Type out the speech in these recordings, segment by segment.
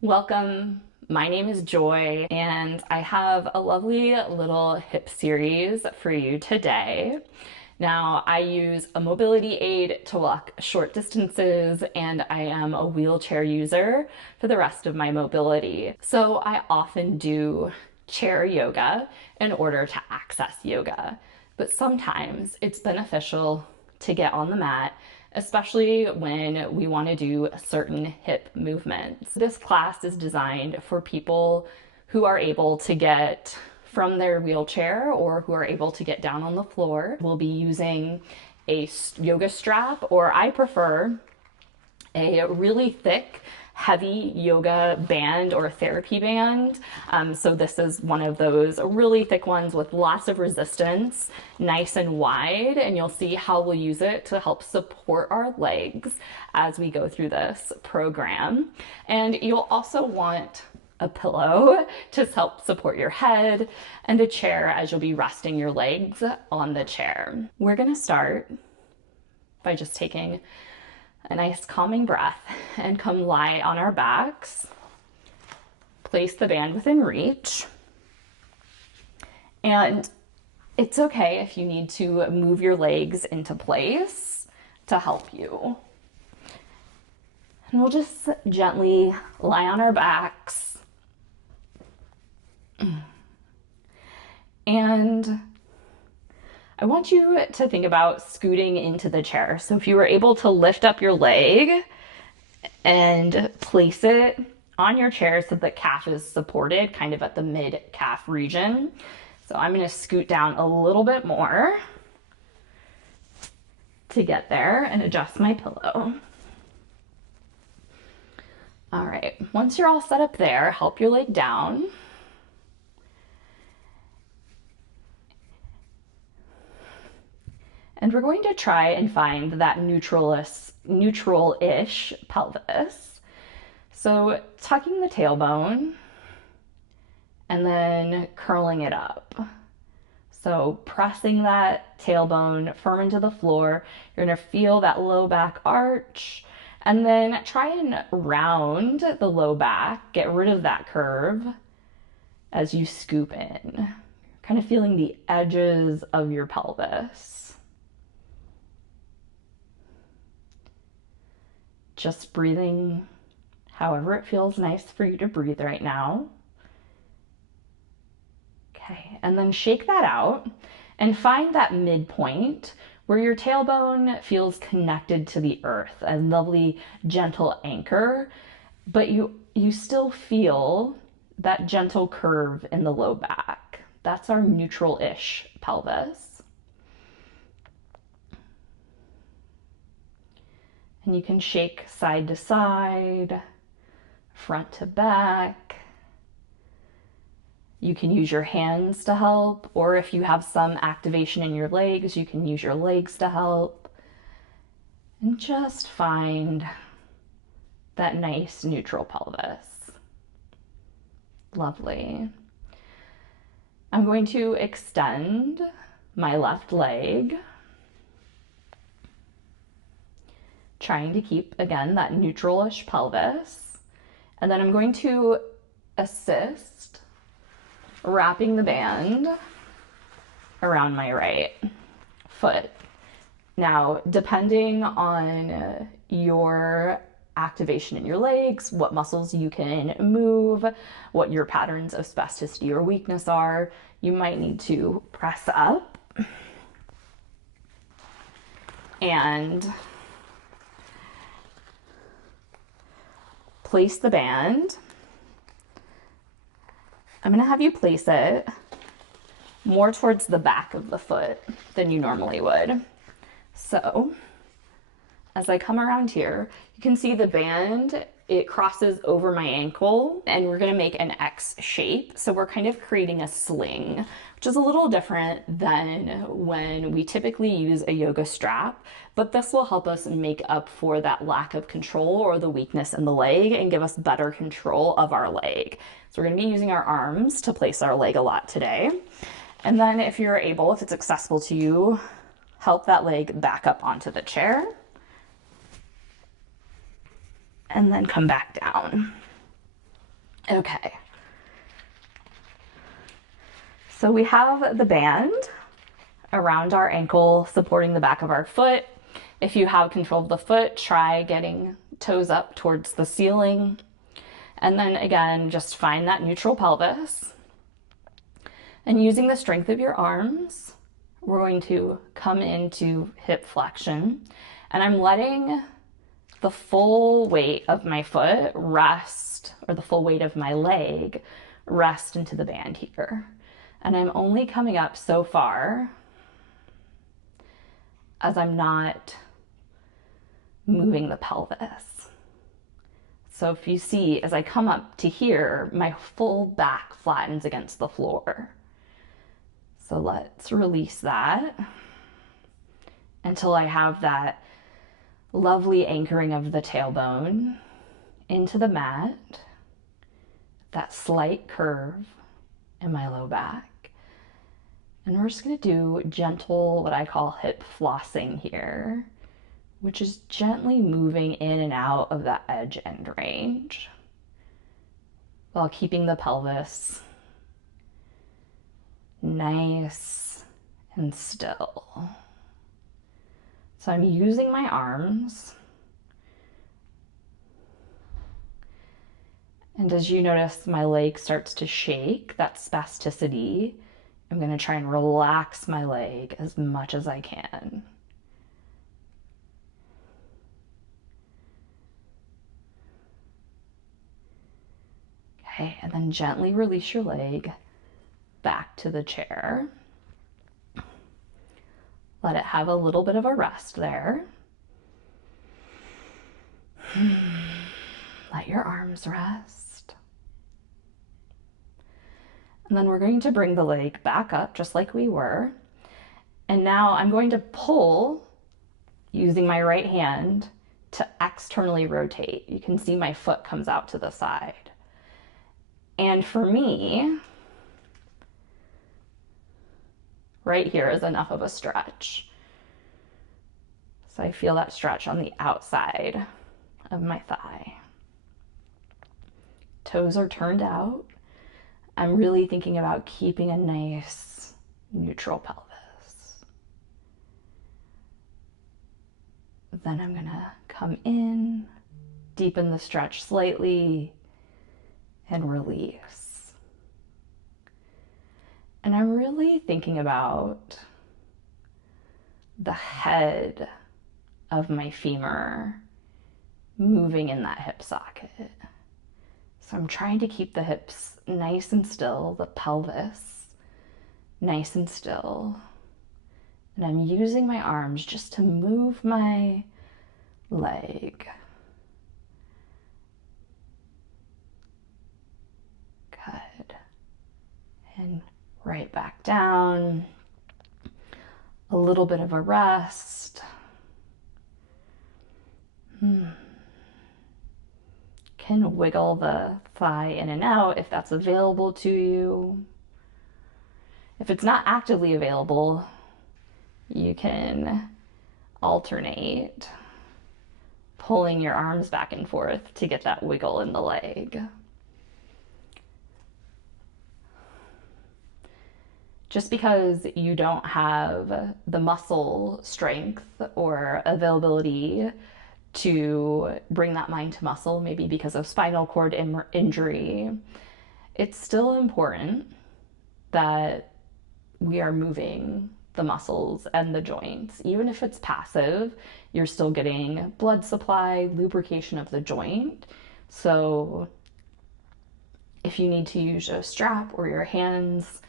Welcome. My name is Joy, and I have a lovely little hip series for you today. Now, I use a mobility aid to walk short distances, and I am a wheelchair user for the rest of my mobility. So I often do chair yoga in order to access yoga, but sometimes it's beneficial to get on the mat, especially when we want to do certain hip movements. This class is designed for people who are able to get from their wheelchair or who are able to get down on the floor. We'll be using a yoga strap, or I prefer a really thick, heavy yoga band or therapy band. So this is one of those really thick ones with lots of resistance, nice and wide, and you'll see how we'll use it to help support our legs as we go through this program. And you'll also want a pillow to help support your head and a chair as you'll be resting your legs on the chair. We're gonna start by just taking a nice calming breath and come lie on our backs. Place the band within reach. And it's okay if you need to move your legs into place to help you. And we'll just gently lie on our backs. And I want you to think about scooting into the chair. So if you were able to lift up your leg and place it on your chair so the calf is supported kind of at the mid-calf region. So I'm going to scoot down a little bit more to get there and adjust my pillow. All right, once you're all set up there, help your leg down. And we're going to try and find that neutral-ish pelvis. So tucking the tailbone and then curling it up. So pressing that tailbone firm into the floor. You're gonna feel that low back arch, and then try and round the low back, get rid of that curve as you scoop in. Kind of feeling the edges of your pelvis. Just breathing however it feels nice for you to breathe right now. Okay, and then shake that out and find that midpoint where your tailbone feels connected to the earth, a lovely gentle anchor, but you still feel that gentle curve in the low back. That's our neutral-ish pelvis. And you can shake side to side, front to back. You can use your hands to help, or if you have some activation in your legs, you can use your legs to help. And just find that nice neutral pelvis. Lovely. I'm going to extend my left leg, trying to keep, again, that neutral-ish pelvis. And then I'm going to assist wrapping the band around my right foot. Now, depending on your activation in your legs, what muscles you can move, what your patterns of spasticity or weakness are, you might need to press up and place the band. I'm going to have you place it more towards the back of the foot than you normally would. So as I come around here, you can see the band, it crosses over my ankle, and we're going to make an X shape. So we're kind of creating a sling, which is a little different than when we typically use a yoga strap, but this will help us make up for that lack of control or the weakness in the leg and give us better control of our leg. So we're going to be using our arms to place our leg a lot today. And then if you're able, if it's accessible to you, help that leg back up onto the chair. And then come back down. Okay. So we have the band around our ankle, supporting the back of our foot. If you have control of the foot, try getting toes up towards the ceiling. And then again, just find that neutral pelvis. And using the strength of your arms, we're going to come into hip flexion. And I'm letting the full weight of my foot rest, or the full weight of my leg rest into the band here. And I'm only coming up so far as I'm not moving the pelvis. So if you see, as I come up to here, my full back flattens against the floor. So let's release that until I have that lovely anchoring of the tailbone into the mat, that slight curve in my low back. And we're just gonna do gentle, what I call hip flossing here, which is gently moving in and out of that edge end range while keeping the pelvis nice and still. So I'm using my arms. And as you notice, my leg starts to shake, that spasticity, I'm going to try and relax my leg as much as I can. Okay, and then gently release your leg back to the chair. Let it have a little bit of a rest there. Let your arms rest. And then we're going to bring the leg back up just like we were. And now I'm going to pull using my right hand to externally rotate. You can see my foot comes out to the side. And for me, right here is enough of a stretch. So I feel that stretch on the outside of my thigh. Toes are turned out. I'm really thinking about keeping a nice neutral pelvis. Then I'm gonna come in, deepen the stretch slightly, and release. And I'm really thinking about the head of my femur moving in that hip socket. So I'm trying to keep the hips nice and still, the pelvis nice and still. And I'm using my arms just to move my leg. Good. And right back down. A little bit of a rest. Can wiggle the thigh in and out if that's available to you. If it's not actively available, you can alternate pulling your arms back and forth to get that wiggle in the leg. Just because you don't have the muscle strength or availability to bring that mind to muscle, maybe because of spinal cord injury, it's still important that we are moving the muscles and the joints. Even if it's passive, you're still getting blood supply, lubrication of the joint. So if you need to use a strap or your hands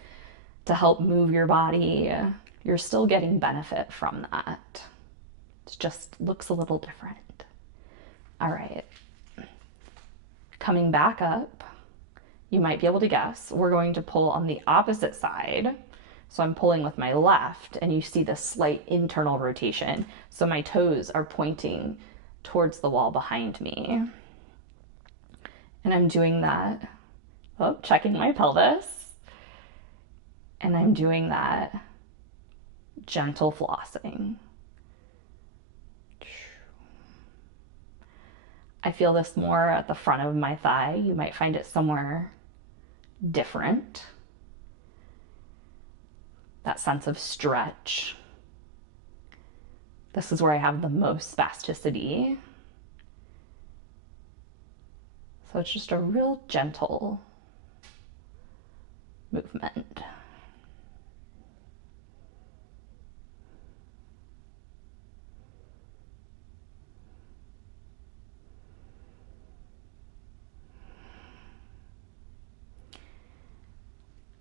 to help move your body, you're still getting benefit from that. It just looks a little different. All right. Coming back up, you might be able to guess, we're going to pull on the opposite side. So I'm pulling with my left, and you see the slight internal rotation. So my toes are pointing towards the wall behind me. And I'm doing that, checking my pelvis. And I'm doing that gentle flossing. I feel this more at the front of my thigh. You might find it somewhere different. That sense of stretch. This is where I have the most spasticity. So it's just a real gentle movement.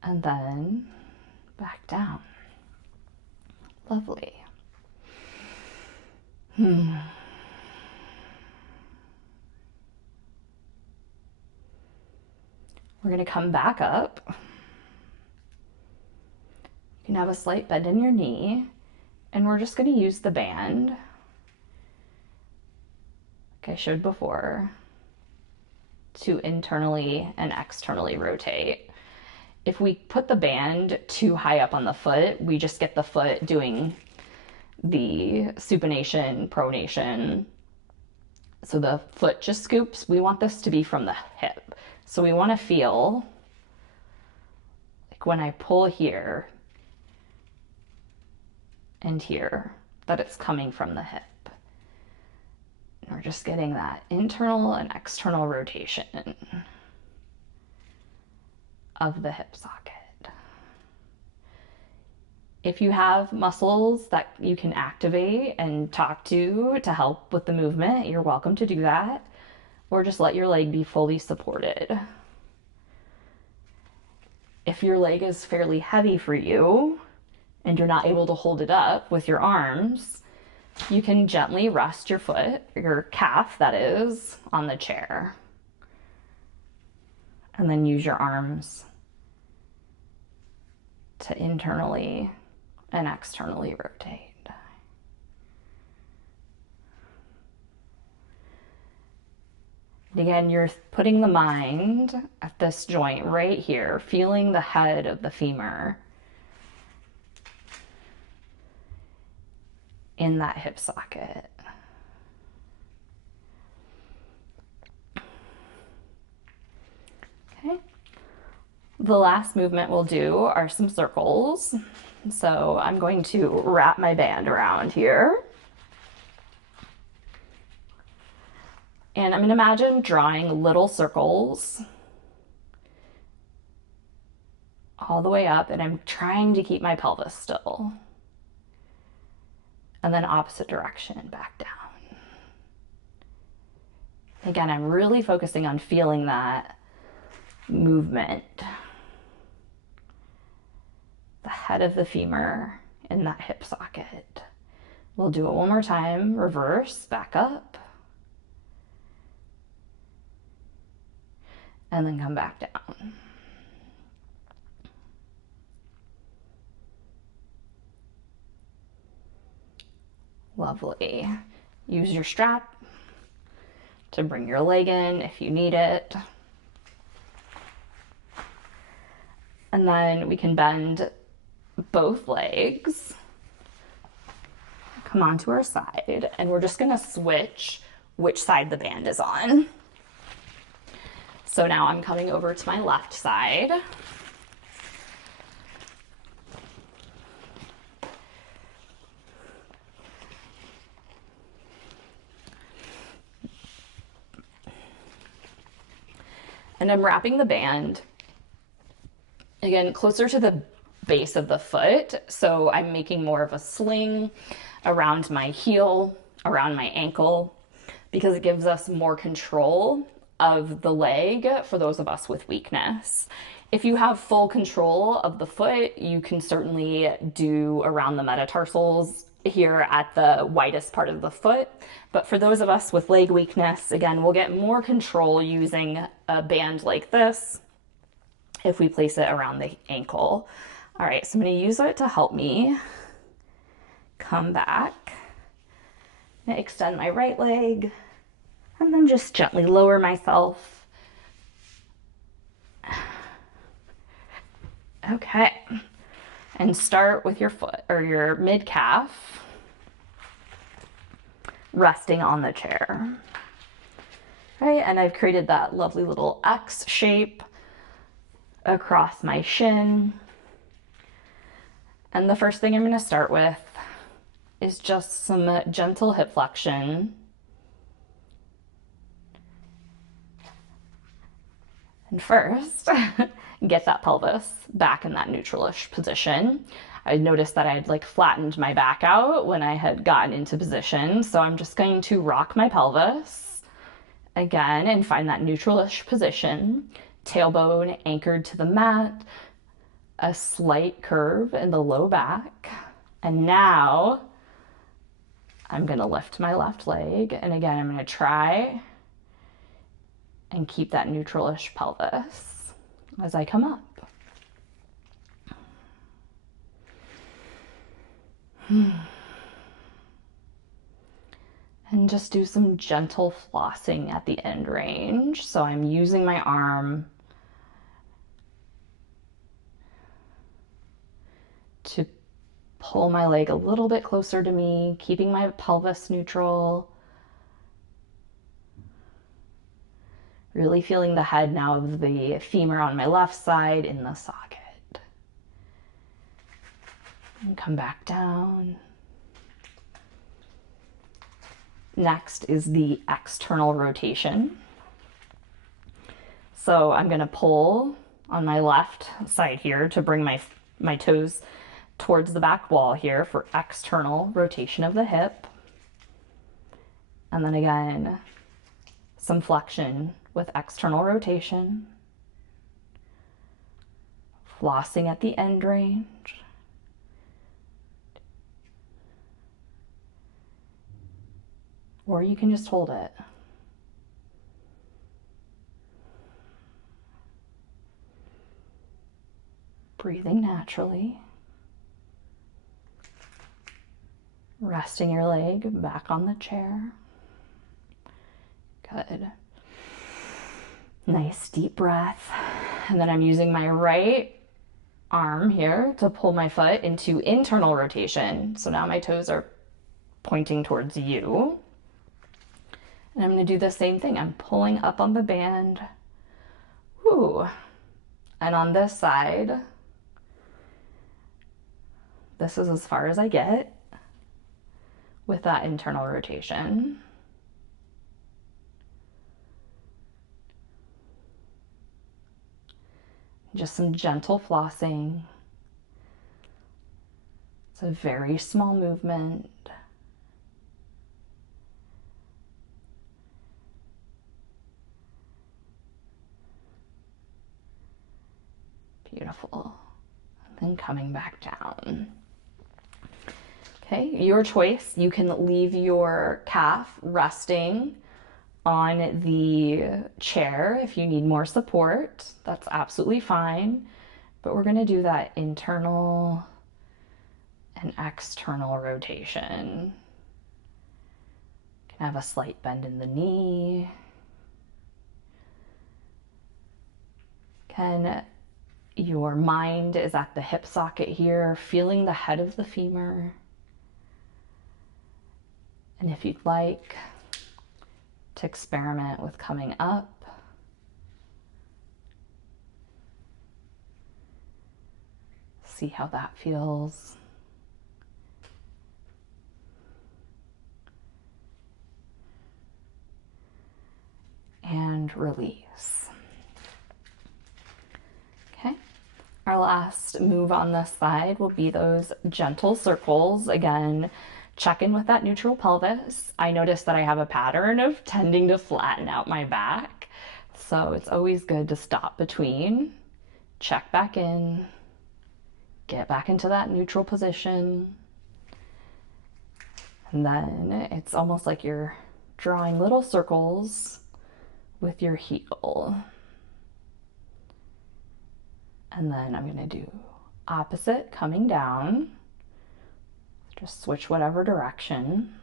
And then back down. Lovely. We're going to come back up. You can have a slight bend in your knee, and we're just going to use the band, like I showed before, to internally and externally rotate. If we put the band too high up on the foot, we just get the foot doing the supination, pronation. So the foot just scoops. We want this to be from the hip. So we want to feel like when I pull here and here, that it's coming from the hip. And we're just getting that internal and external rotation of the hip socket. If you have muscles that you can activate and talk to help with the movement, you're welcome to do that, or just let your leg be fully supported. If your leg is fairly heavy for you and you're not able to hold it up with your arms, you can gently rest your foot, your calf that is, on the chair. And then use your arms to internally and externally rotate. And again, you're putting the mind at this joint right here, feeling the head of the femur in that hip socket. Okay. The last movement we'll do are some circles. So I'm going to wrap my band around here. And I'm going to imagine drawing little circles all the way up, and I'm trying to keep my pelvis still. And then opposite direction, back down. Again, I'm really focusing on feeling that movement. The head of the femur in that hip socket. We'll do it one more time. Reverse, back up. And then come back down. Lovely. Use your strap to bring your leg in if you need it. And then we can bend both legs, come onto our side, and we're just gonna switch which side the band is on. So now I'm coming over to my left side. And I'm wrapping the band, again, closer to the base of the foot. So I'm making more of a sling around my heel, around my ankle, because it gives us more control of the leg for those of us with weakness. If you have full control of the foot, you can certainly do around the metatarsals here at the widest part of the foot. But for those of us with leg weakness, again, we'll get more control using a band like this if we place it around the ankle. All right, so I'm going to use it to help me come back. I'm going to extend my right leg and then just gently lower myself. Okay, and start with your foot or your mid calf resting on the chair. Right, and I've created that lovely little X shape across my shin. And the first thing I'm going to start with is just some gentle hip flexion. And first, get that pelvis back in that neutralish position. I noticed that I had like flattened my back out when I had gotten into position. So I'm just going to rock my pelvis again and find that neutralish position. Tailbone anchored to the mat, a slight curve in the low back. And now I'm going to lift my left leg. And again, I'm going to try and keep that neutralish pelvis as I come up. And just do some gentle flossing at the end range. So I'm using my arm to pull my leg a little bit closer to me, keeping my pelvis neutral. Really feeling the head now of the femur on my left side in the socket. And come back down. Next is the external rotation. So I'm going to pull on my left side here to bring my toes towards the back wall here for external rotation of the hip. And then again, some flexion with external rotation. Flossing at the end range. Or you can just hold it. Breathing naturally. Resting your leg back on the chair. Good. Nice deep breath. And then I'm using my right arm here to pull my foot into internal rotation. So now my toes are pointing towards you. And I'm going to do the same thing. I'm pulling up on the band. Whoo. And on this side, this is as far as I get with that internal rotation. Just some gentle flossing. It's a very small movement. Beautiful. And then coming back down. Okay, your choice. You can leave your calf resting on the chair if you need more support. That's absolutely fine. But we're going to do that internal and external rotation. Can have a slight bend in the knee. Your mind is at the hip socket here, feeling the head of the femur. And if you'd like to experiment with coming up, see how that feels. And release. Okay. Our last move on this side will be those gentle circles. Again, check in with that neutral pelvis. I notice that I have a pattern of tending to flatten out my back. So it's always good to stop between, check back in, get back into that neutral position. And then it's almost like you're drawing little circles with your heel. And then I'm going to do opposite coming down. Just switch whatever direction.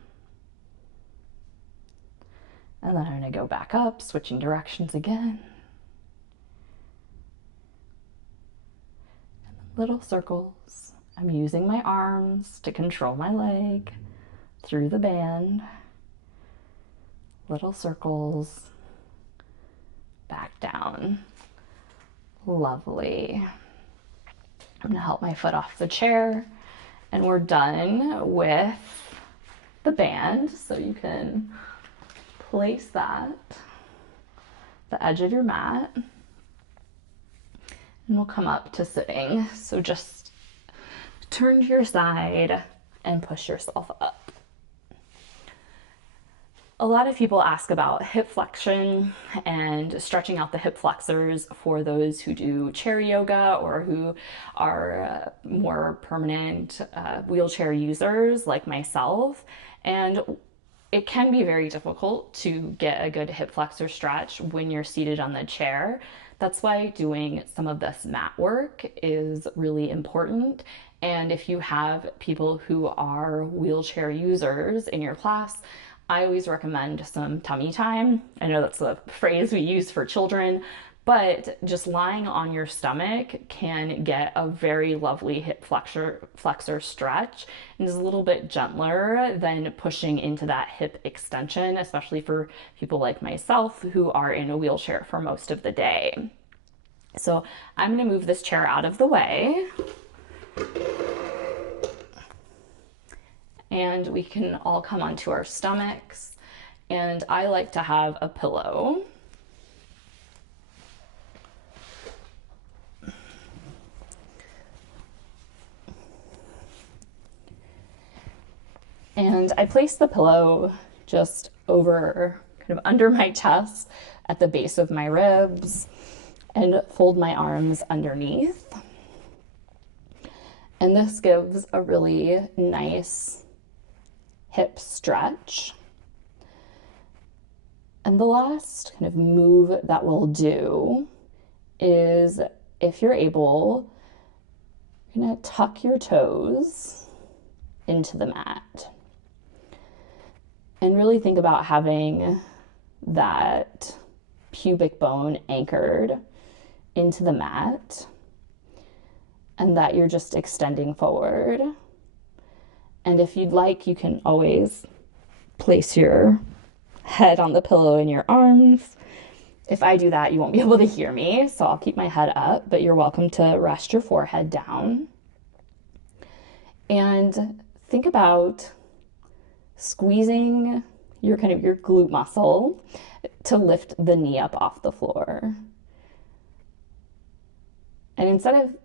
And then I'm going to go back up, switching directions again. And little circles. I'm using my arms to control my leg through the band. Little circles. back down. Lovely. I'm gonna help my foot off the chair, and we're done with the band. So you can place that at the edge of your mat, and we'll come up to sitting. So just turn to your side and push yourself up. A lot of people ask about hip flexion and stretching out the hip flexors for those who do chair yoga or who are more permanent wheelchair users like myself. And it can be very difficult to get a good hip flexor stretch when you're seated on the chair. That's why doing some of this mat work is really important. And if you have people who are wheelchair users in your class, I always recommend some tummy time. I know that's a phrase we use for children, but just lying on your stomach can get a very lovely hip flexor stretch and is a little bit gentler than pushing into that hip extension, especially for people like myself who are in a wheelchair for most of the day. So I'm going to move this chair out of the way. And we can all come onto our stomachs. And I like to have a pillow. And I place the pillow just over, kind of under my chest at the base of my ribs, and fold my arms underneath. And this gives a really nice hip stretch. And the last kind of move that we'll do is, if you're able, you're gonna tuck your toes into the mat. And really think about having that pubic bone anchored into the mat, and that you're just extending forward. And if you'd like, you can always place your head on the pillow in your arms. If I do that, you won't be able to hear me, so I'll keep my head up, but you're welcome to rest your forehead down. And think about squeezing your glute muscle to lift the knee up off the floor. And instead of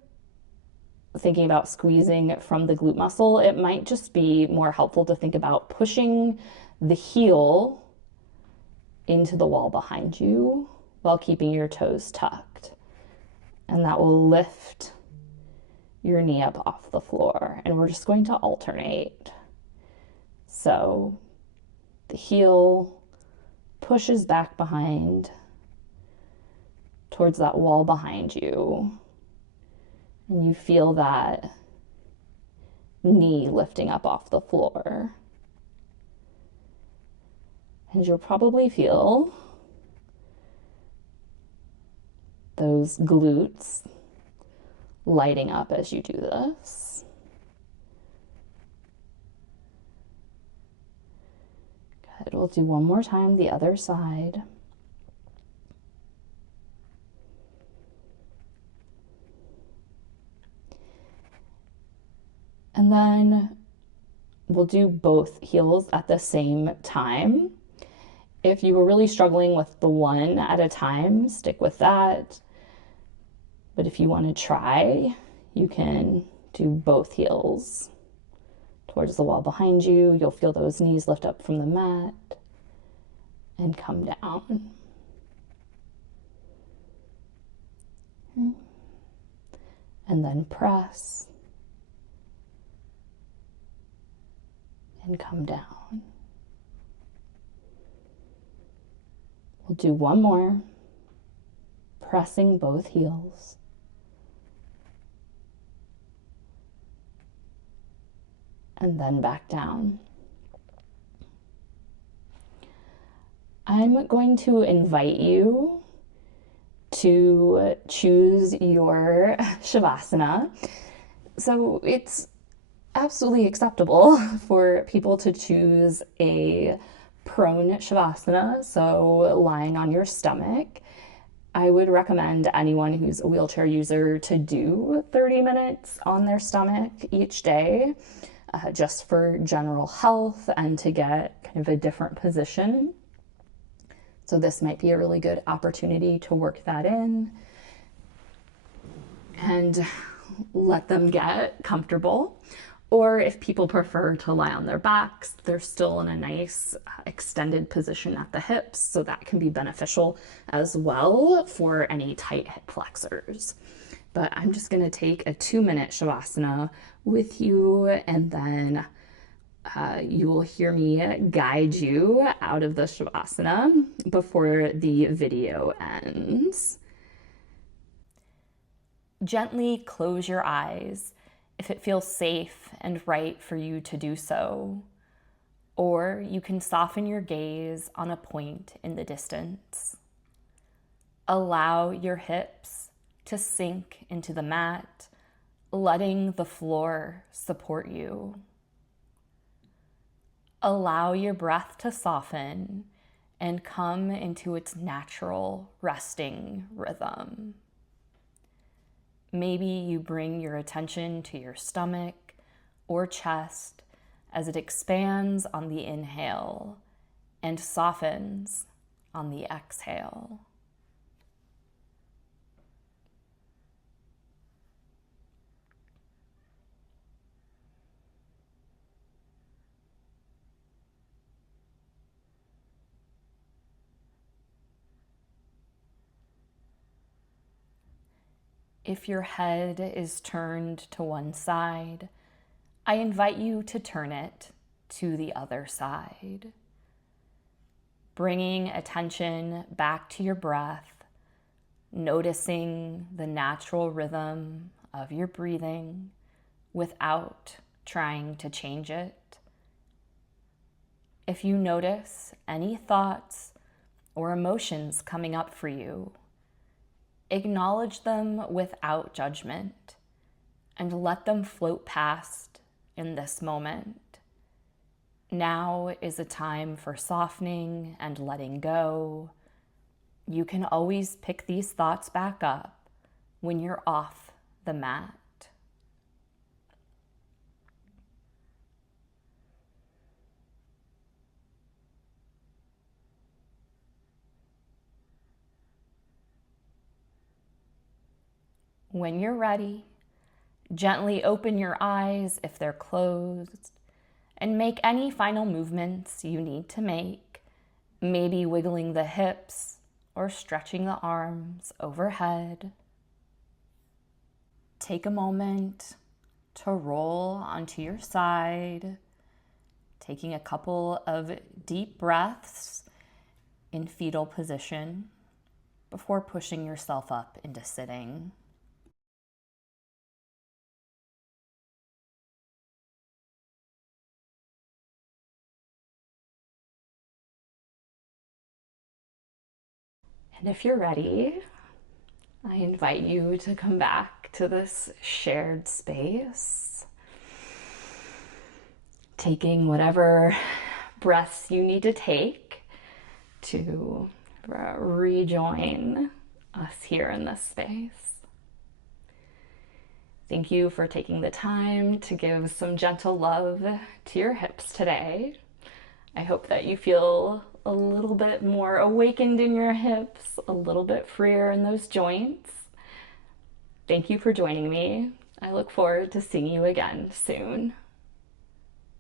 thinking about squeezing from the glute muscle, it might just be more helpful to think about pushing the heel into the wall behind you while keeping your toes tucked. And that will lift your knee up off the floor. And we're just going to alternate. So the heel pushes back behind towards that wall behind you. And you feel that knee lifting up off the floor. And you'll probably feel those glutes lighting up as you do this. Good. We'll do one more time, the other side. And then we'll do both heels at the same time. If you were really struggling with the one at a time, stick with that. But if you want to try, you can do both heels towards the wall behind you. You'll feel those knees lift up from the mat and come down. And then press and come down. We'll do one more, pressing both heels. And then back down. I'm going to invite you to choose your Shavasana. So it's absolutely acceptable for people to choose a prone Shavasana, so lying on your stomach. I would recommend anyone who's a wheelchair user to do 30 minutes on their stomach each day, just for general health and to get kind of a different position. So, this might be a really good opportunity to work that in and let them get comfortable. Or if people prefer to lie on their backs, they're still in a nice extended position at the hips, so that can be beneficial as well for any tight hip flexors. But I'm just going to take a 2-minute Shavasana with you, and then you will hear me guide you out of the Shavasana before the video ends. Gently close your eyes if it feels safe and right for you to do so, or you can soften your gaze on a point in the distance. Allow your hips to sink into the mat, letting the floor support you. Allow your breath to soften and come into its natural resting rhythm. Maybe you bring your attention to your stomach or chest as it expands on the inhale and softens on the exhale. If your head is turned to one side, I invite you to turn it to the other side. Bringing attention back to your breath, noticing the natural rhythm of your breathing without trying to change it. If you notice any thoughts or emotions coming up for you, acknowledge them without judgment and let them float past in this moment. Now is a time for softening and letting go. You can always pick these thoughts back up when you're off the mat. When you're ready, gently open your eyes if they're closed and make any final movements you need to make, maybe wiggling the hips or stretching the arms overhead. Take a moment to roll onto your side, taking a couple of deep breaths in fetal position before pushing yourself up into sitting. And if you're ready, I invite you to come back to this shared space, taking whatever breaths you need to take to rejoin us here in this space. Thank you for taking the time to give some gentle love to your hips today. I hope that you feel a little bit more awakened in your hips, a little bit freer in those joints. Thank you for joining me. I look forward to seeing you again soon.